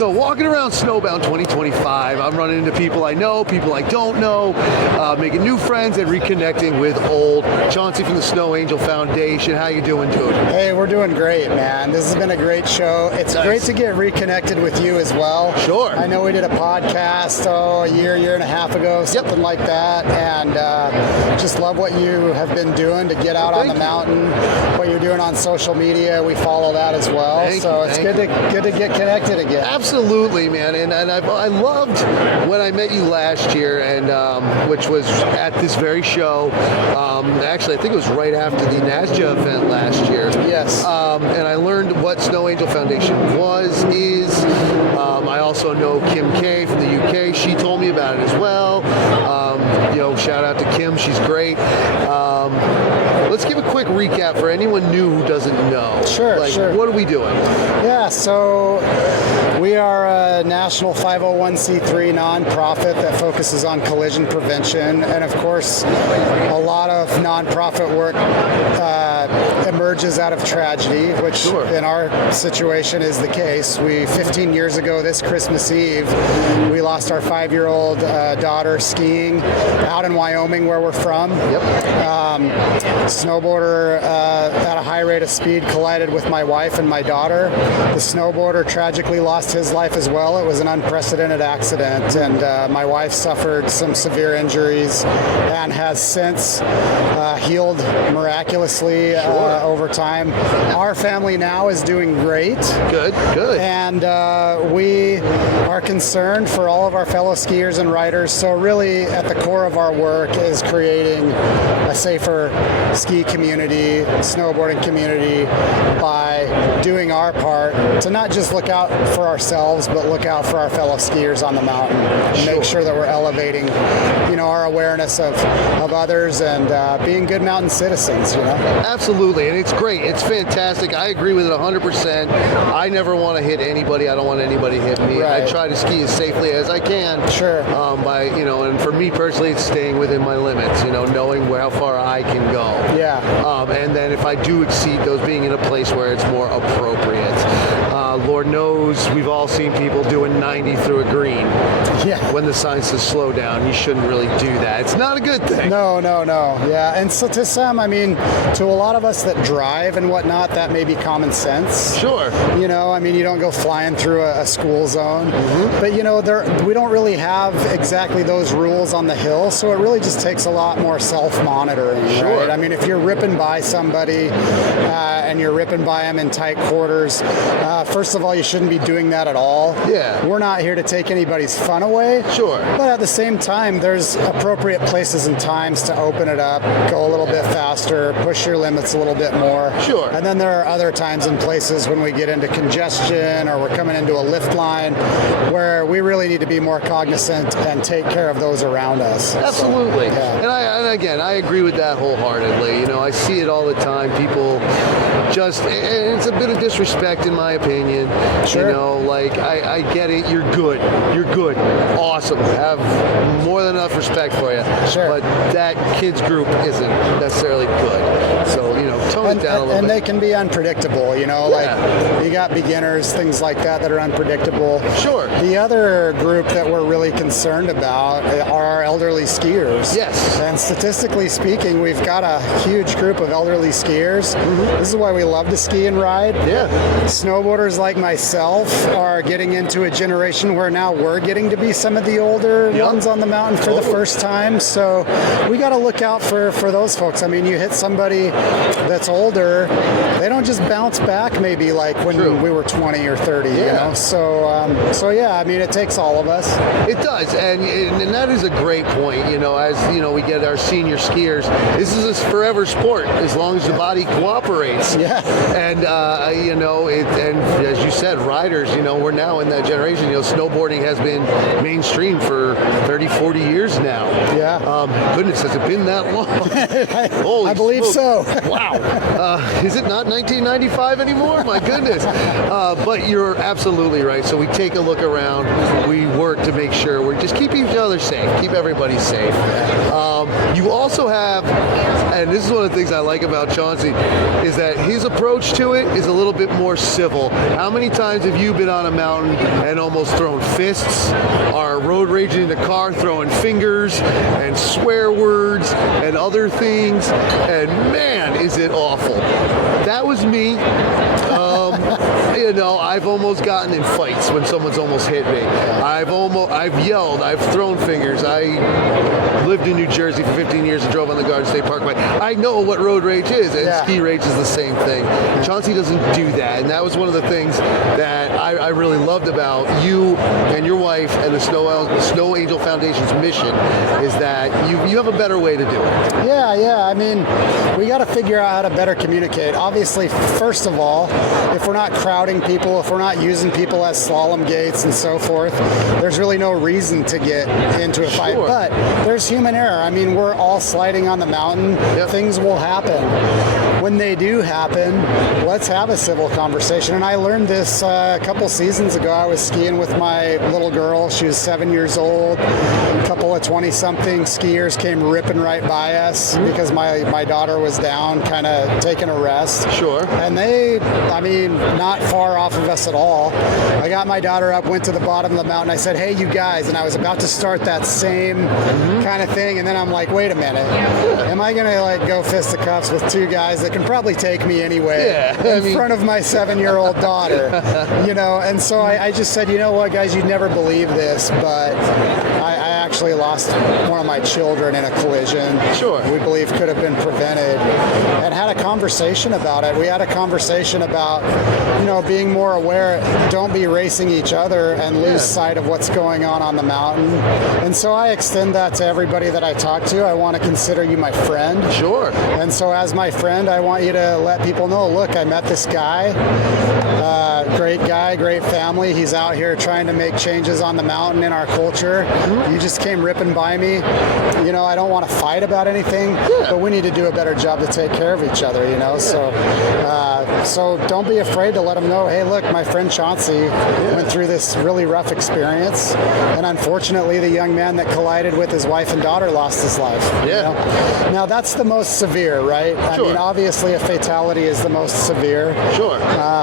So walking around Snowbound 2025, I'm running into people I know, people I don't know, making new friends and reconnecting with old. Chauncey from the Snow Angel Foundation. How you doing, dude? Hey, we're doing great, man. This has been a great show. It's great to get reconnected with you as well. Sure. I know we did a podcast, a year and a half ago, something like that, and just love what you have been doing to get out on the mountain, what you're doing on social media. We follow that as well. It's good to get connected again. Absolutely, man. And I loved when I met you last year, and which was at this very show. Actually, I think it was right after the NASJA event last year. Yes. And I learned what Snow Angel Foundation is. I also know Kim K from the UK. She told me about it as well. Shout out to Kim. She's great. Let's give a quick recap for anyone new who doesn't know. Sure. What are we doing? Yeah, so we are a national 501c3 nonprofit that focuses on collision prevention. And of course, a lot of nonprofit work emerges out of tragedy, which in our situation is the case. 15 years ago this Christmas Eve, we lost our 5-year-old daughter skiing out in Wyoming, where we're from. Snowboarder at a high rate of speed collided with my wife and my daughter. The snowboarder tragically lost his life as well. It was an unprecedented accident, and my wife suffered some severe injuries and has since healed miraculously over time. Our family now is doing great. Good. And we are concerned for all of our fellow skiers and riders. So really at the core of our work is creating a safer ski community, snowboarding community, by doing our part to not just look out for ourselves, but look out for our fellow skiers on the mountain and make sure that we're elevating, our awareness of others and being good mountain citizens, Absolutely, and it's great. It's fantastic. I agree with it 100%. I never want to hit anybody. I don't want anybody to hit me. Right. I try to ski as safely as I can. Sure. And for me personally, it's staying within my limits, knowing how far I can go. Yeah. And then if I do exceed those, being in a place where it's more appropriate. Lord knows we've all seen people doing 90 through a green. Yeah. When the sign says slow down, you shouldn't really do that. It's not a good thing. No. Yeah, and so to some, to a lot of us that drive and whatnot, that may be common sense. Sure. You don't go flying through a school zone. Mm-hmm. But, we don't really have exactly those rules on the hill, so it really just takes a lot more self-monitoring, Sure. right? If you're ripping by somebody and you're ripping by them in tight quarters, first of all, you shouldn't be doing that at all. Yeah. We're not here to take anybody's fun away. Sure. But at the same time, there's appropriate places and times to open it up, go a little bit faster, push your limits a little bit more. Sure. And then there are other times and places when we get into congestion or we're coming into a lift line where we really need to be more cognizant and take care of those around us. Absolutely. So, yeah. And again, I agree with that wholeheartedly. I see it all the time. People and it's a bit of disrespect in my opinion. Sure. I get it. You're good. Awesome. Have more than enough respect for you. Sure. But that kids group isn't necessarily good. So, tone it down a little bit. And they can be unpredictable, like you got beginners, things like that are unpredictable. Sure. The other group that we're really concerned about are our elderly skiers. Yes. And statistically speaking, we've got a huge group of elderly skiers. Mm-hmm. This is why we love to ski and ride. Yeah. Snowboarders like myself are getting into a generation where now we're getting to be some of the older ones on the mountain for the first time. So we got to look out for those folks. You hit somebody that's older, they don't just bounce back maybe like when we were 20 or 30, So it takes all of us. It does, and that is a great point. As we get our senior skiers, this is a forever sport as long as the body cooperates. Yeah. And and as you said, riders, we're now in that generation. Snowboarding has been mainstream for 30, 40 years now. Yeah. Goodness, has it been that long? I believe so. Wow. Is it not 1995 anymore? My goodness. But you're absolutely right. So we take a look around. We work to make sure we just keep each other safe, keep everybody safe. You also have, and this is one of the things I like about Chauncey, is that his approach to it is a little bit more civil. How many times have you been on a mountain and almost thrown fists, or road raging in the car, throwing fingers and swear words and other things? And man, is it awful. That was me. You know, I've almost gotten in fights when someone's almost hit me. I've yelled, I've thrown fingers. I lived in New Jersey for 15 years and drove on the Garden State Parkway. I know what road rage is, and ski rage is the same thing. Chauncey doesn't do that, and that was one of the things that I really loved about you and your wife and the Snow Angel Foundation's mission, is that you have a better way to do it. Yeah. I mean, we got to figure out how to better communicate. Obviously, first of all, if we're not crowding people, if we're not using people as slalom gates and so forth, there's really no reason to get into a fight. But there's human error. I mean, we're all sliding on the mountain. Things will happen. When they do happen, let's have a civil conversation. And I learned this a couple seasons ago. I was skiing with my little girl. She was 7 years old. A couple of 20-something skiers came ripping right by us because my daughter was down, kind of taking a rest. Sure. And they, I mean, not far off of us at all. I got my daughter up, went to the bottom of the mountain. I said, "Hey, you guys," and I was about to start that same kind of thing. And then I'm like, wait a minute. Am I going to like go fisticuffs with two guys that can probably take me anyway in front of my 7-year-old daughter? You know, and so I just said, you know what, guys, you'd never believe this, but I actually lost one of my children in a collision. We believe could have been prevented, and had a conversation about it. We had a conversation about, you know, being more aware. Don't be racing each other and lose sight of what's going on the mountain. And so I extend that to everybody that I talk to. I want to consider you my friend. And so as my friend, I want you to let people know, look, I met this guy. Great guy, great family. He's out here trying to make changes on the mountain in our culture. You just came ripping by me. You know, I don't want to fight about anything, but we need to do a better job to take care of each other, you know. So don't be afraid to let them know, hey, look, my friend Chauncey went through this really rough experience, and unfortunately the young man that collided with his wife and daughter lost his life. You know? Now that's the most severe, right? I mean, obviously a fatality is the most severe,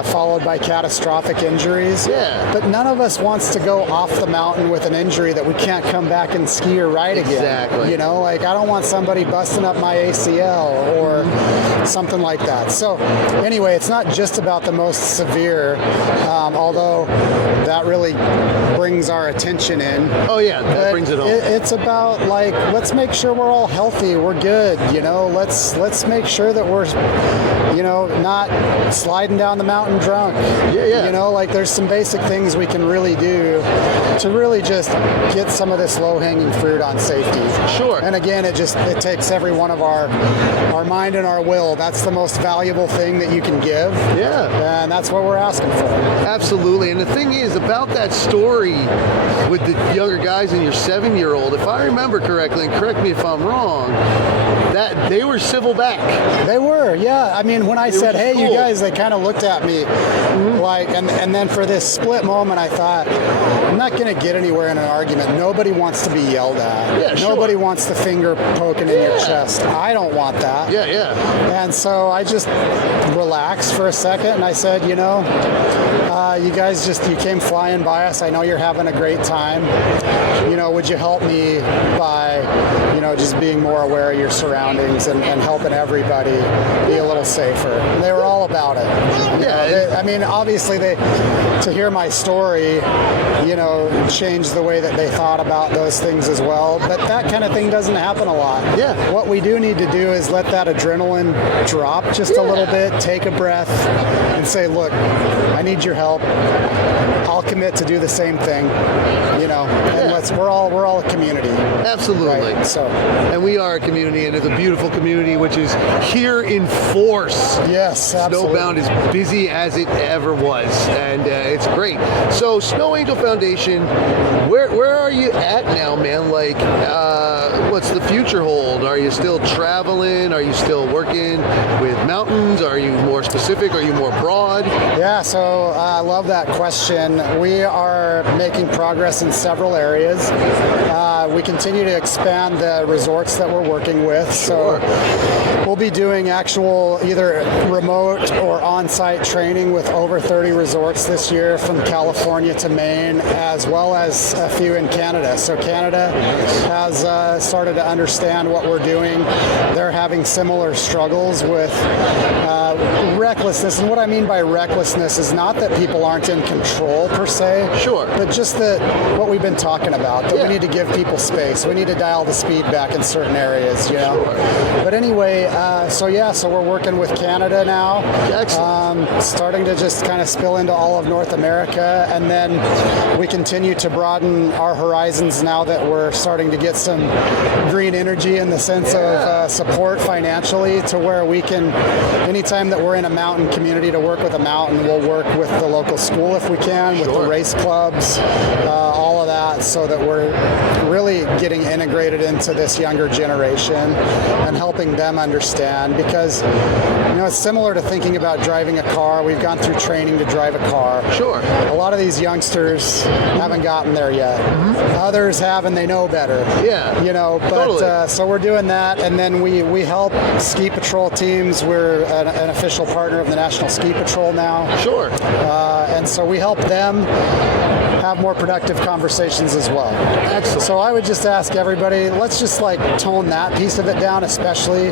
followed by catastrophic injuries. But none of us wants to go off the mountain with an injury that we can't come back and ski or ride again. You know, like I don't want somebody busting up my ACL or something like that. So anyway, it's not just about the most severe, although that really brings our attention in. That brings it home. It's about like, let's make sure we're all healthy, we're good, you know, let's make sure that we're, you know, not sliding down the mountain drunk. You know, like there's some basic things we can really do to really just get some of this low-hanging fruit on safety. And again, it takes every one of our mind and our will. That's the most valuable thing that you can give. And that's what we're asking for. Absolutely. And the thing is about that story with the younger guys and your 7-year-old, if I remember correctly, and correct me if I'm wrong, that they were civil back. They were, I mean, when I said, hey, you guys, they kind of looked at me like, and then for this split moment, I thought, I'm not going to get anywhere in an argument. Nobody wants to be yelled at. Nobody wants the finger poking in your chest. I don't want that. And so I just relaxed for a second, and I said, you know, you guys you came flying by us. I know you're having a great time. You know, would you help me by, you know, just being more aware of your surroundings and helping everybody be a little safer? And they were all about it. I mean, obviously, to hear my story, you know, changed the way that they thought about those things as well. But that kind of thing doesn't happen a lot. What we do need to do is let that adrenaline drop just a little bit, take a breath, and say, look, I need your help. I'll commit to do the same thing, you know, and we're all a community. Absolutely. Right? So, and we are a community, and it's a beautiful community, which is here in force. Yes, absolutely. Snowbound is busy as it ever was, and it's great. So Snow Angel Foundation, where are you at now, man? Like, what's the future hold? Are you still traveling? Are you still working with mountains? Are you more specific? Are you more broad? Yeah, so I love that question. we are making progress in several areas. We continue to expand the resorts that we're working with. Sure. So we'll be doing actual either remote or on-site training with over 30 resorts this year, from California to Maine, as well as a few in Canada. So Canada has started to understand what we're doing. They're having similar struggles with recklessness. And what I mean by recklessness is not that people aren't in control per se, Sure. but just that what we've been talking about, that Yeah. we need to give people space. We need to dial the speed back in certain areas, you know. Sure. But anyway, so we're working with Canada now. Excellent. Starting to just kind of spill into all of North America, and then we continue to broaden our horizons now that we're starting to get some green energy in the sense of support financially, to where we can, anytime that we're in a mountain community to work with a mountain, we'll work with the local school if we can, with the Sure. race clubs, all of that, so that we're really getting integrated into this younger generation and helping them understand. Because, you know, it's similar to thinking about driving a car. We've gone through training to drive a car. Sure. A lot of these youngsters haven't gotten there yet. Others have, and they know better. Yeah. You know, but Totally. so we're doing that, and then we help ski patrol teams. We're an official partner of the National Ski Patrol now. Sure. And so we help them have more productive conversations as well. Excellent. So I would just ask everybody, let's just like tone that piece of it down, especially.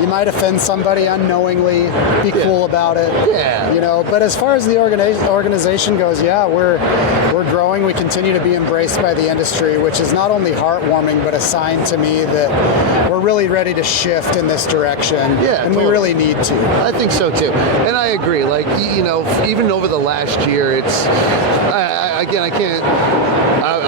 You might offend somebody unknowingly. Be cool about it. Yeah. You know, but as far as the organization goes, yeah, we're growing. We continue to be embraced by the industry, which is not only heartwarming, but a sign to me that we're really ready to shift in this direction. Yeah, and totally. we really need to. I think so too, and I agree. Like, you know, even over the last year, it's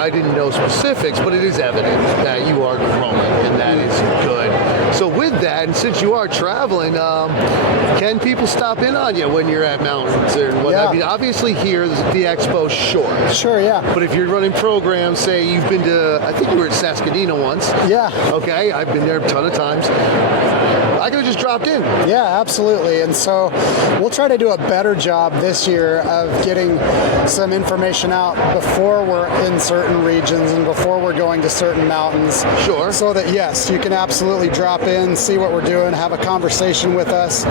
I didn't know specifics, but it is evident that you are growing, and that is good. So with that, and since you are traveling, can people stop in on you when you're at mountains or what? Yeah. I mean, obviously here the expo, sure. Sure, yeah. But if you're running programs, say you've been to, I think you were at Saskadina once. Yeah. Okay, I've been there a ton of times. I could have just dropped in. Yeah, absolutely. And so we'll try to do a better job this year of getting some information out before we're in certain regions and before we're going to certain mountains. Sure. So that, yes, you can absolutely drop in, see what we're doing, have a conversation with us.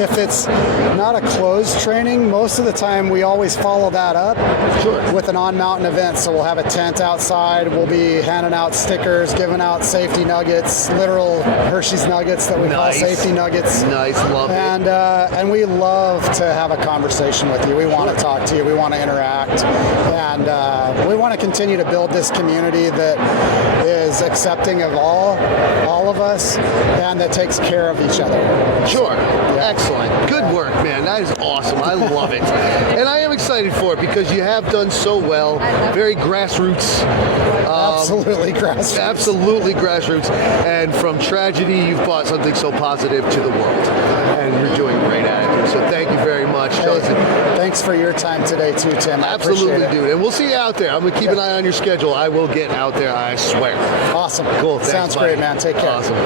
If it's not a closed training, most of the time we always follow that up Sure. with an on-mountain event. So we'll have a tent outside. We'll be handing out stickers, giving out safety nuggets, literal Hershey's nuggets that we call Nice. safety nuggets. Nice, love it. And we love to have a conversation with you. We want to talk to you. We want to interact, and we want to continue to build this community that is accepting of all of us, and that takes care of each other. Sure. Excellent. Good work, man. That is awesome. I love it. And I am excited for it because you have done so well. Very grassroots. Absolutely, grassroots. Absolutely grassroots. And from tragedy, you've brought something so positive to the world. And you're doing great at it. So thank you very much, Chauncey. Thanks for your time today, too, Tim. I Absolutely, appreciate it. dude. And we'll see you out there. I'm going to keep an eye on your schedule. I will get out there, I swear. Awesome. Cool. Thanks, Sounds buddy. great, man. Take care. Awesome.